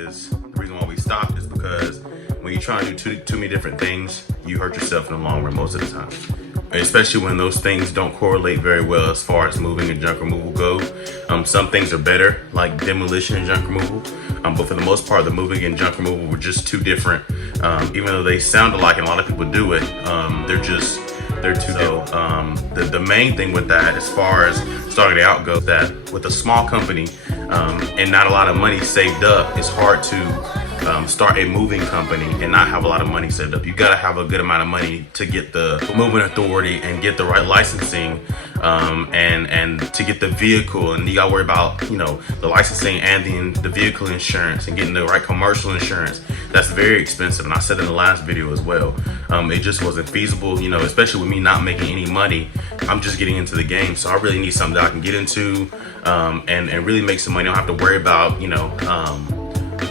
is the reason why we stopped is because when you try to do too many different things, you hurt yourself in the long run most of the time. Especially when those things don't correlate very well as far as moving and junk removal go. Some things are better, like demolition and junk removal, but for the most part, the moving and junk removal were just too different. Even though they sound alike and a lot of people do it, they're too different. The main thing with that, as far as starting out goes, that with a small company and not a lot of money saved up, it's hard to start a moving company and not have a lot of money saved up. You got to have a good amount of money to get the moving authority and get the right licensing, and to get the vehicle, and you got to worry about the licensing and the vehicle insurance and getting the right commercial insurance. That's very expensive, and I said in the last video as well. It just wasn't feasible, especially with me not making any money. I'm just getting into the game, so I really need something that I can get into and really make some money. I don't have to worry about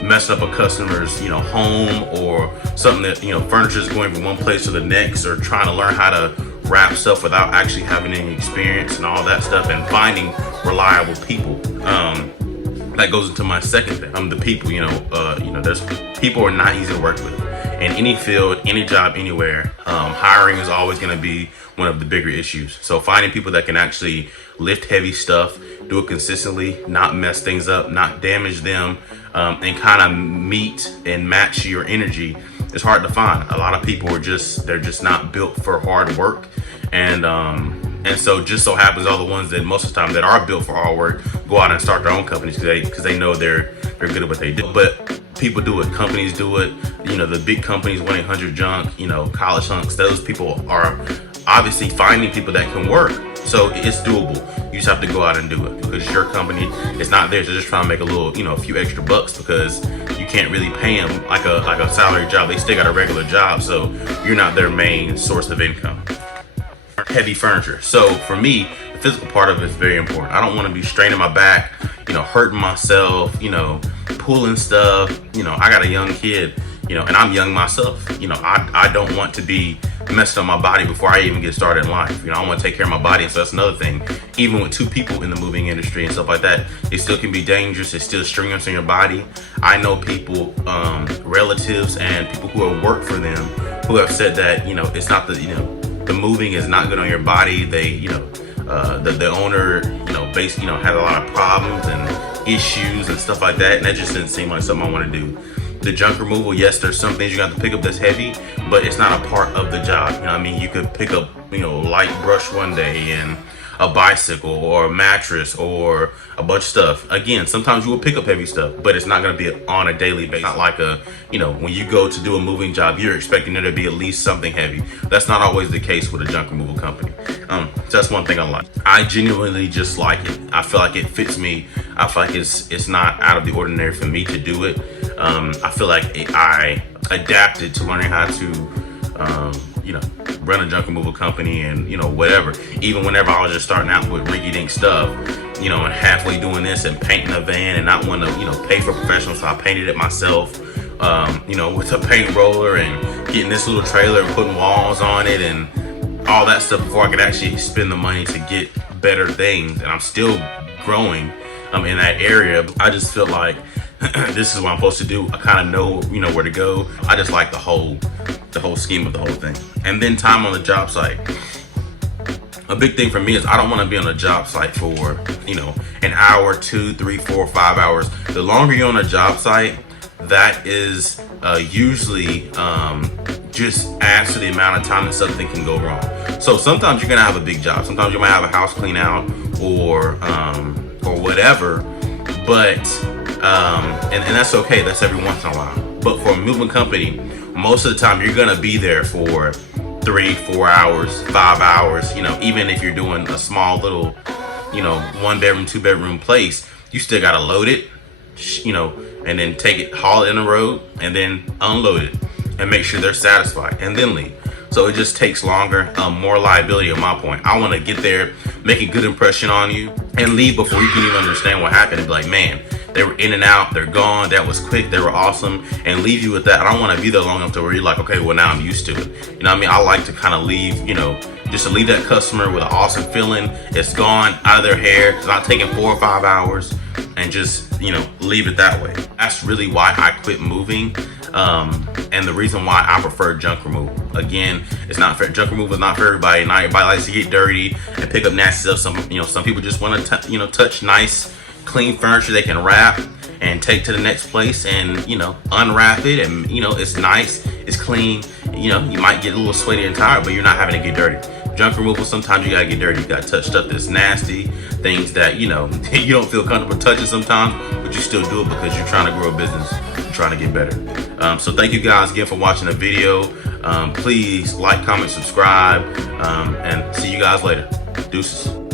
messing up a customer's home, or something that furniture is going from one place to the next, or trying to learn how to wrap stuff without actually having any experience and all that stuff, and finding reliable people. That goes into my second thing. The people, there's people are not easy to work with in any field, any job, anywhere. Hiring is always going to be one of the bigger issues. So finding people that can actually lift heavy stuff, do it consistently, not mess things up, not damage them, and kind of meet and match your energy is hard to find. A lot of people are they're just not built for hard work, and so just so happens all the ones that most of the time that are built for hard work go out and start their own companies because they know they're good at what they do. But people do it, companies do it. The big companies, 1-800-JUNK, College Hunks, those people are obviously finding people that can work. So it's doable. You just have to go out and do it because your company is not there to just try to make a few extra bucks, because you can't really pay them like a salary job. They still got a regular job, so you're not their main source of income. Heavy furniture. So for me, the physical part of it is very important. I don't want to be straining my back, hurting myself, pulling stuff. I got a young kid, and I'm young myself. I don't want to be messing up my body before I even get started in life. I want to take care of my body, and so that's another thing. Even with two people in the moving industry and stuff like that, it still can be dangerous. It's still strenuous on your body. I know people, relatives and people who have worked for them, who have said that it's not the moving is not good on your body. They the owner basically had a lot of problems and issues and stuff like that, and that just didn't seem like something I want to do. The junk removal, yes, there's some things you have to pick up that's heavy, but it's not a part of the job. You could pick up, light brush one day and a bicycle or a mattress or a bunch of stuff. Again, sometimes you will pick up heavy stuff, but it's not going to be on a daily basis. Not like when you go to do a moving job, you're expecting there to be at least something heavy. That's not always the case with a junk removal company. So that's one thing I like. I genuinely just like it. I feel like it fits me. I feel like it's not out of the ordinary for me to do it. I feel like I adapted to learning how to, run a junk removal company and, whatever. Even whenever I was just starting out with rinky-dink stuff, and halfway doing this and painting a van and not want to, pay for professionals, so I painted it myself, with a paint roller and getting this little trailer and putting walls on it and all that stuff before I could actually spend the money to get better things. And I'm still growing in that area. I just feel like this is what I'm supposed to do. I kind of know, where to go. I just like the whole scheme of the whole thing. And then time on the job site. A big thing for me is I don't want to be on a job site for, an hour, 2, 3, 4, 5 hours. The longer you're on a job site, that is usually just adds to the amount of time that something can go wrong. So sometimes you're gonna have a big job. Sometimes you might have a house clean out or whatever, but and that's okay. That's every once in a while. But for a moving company, most of the time you're gonna be there for 3, 4 hours, 5 hours. Even if you're doing a small little, 1-bedroom, 2-bedroom place, you still gotta load it, and then take it, haul it in the road, and then unload it, and make sure they're satisfied, and then leave. So it just takes longer, more liability on my point. I want to get there, make a good impression on you, and leave before you can even understand what happened. And be like, man, they were in and out, they're gone, that was quick, they were awesome, and leave you with that. I don't want to be there long enough to where you're like, okay, well now I'm used to it. I like to kind of leave, just to leave that customer with an awesome feeling. It's gone, out of their hair. It's not taking 4 or 5 hours, and just leave it that way. That's really why I quit moving. And the reason why I prefer junk removal. Again, it's not fair. Junk removal is not for everybody. Not everybody likes to get dirty and pick up nasty stuff. Some people just want to touch nice, clean furniture they can wrap and take to the next place and unwrap it, and it's nice, it's clean. You might get a little sweaty and tired, but you're not having to get dirty. Junk removal, sometimes you gotta get dirty. You gotta touch stuff that's nasty, things that you don't feel comfortable touching sometimes, but you still do it because you're trying to grow a business, you're trying to get better. So thank you guys again for watching the video. Please like, comment, subscribe, and see you guys later. Deuces.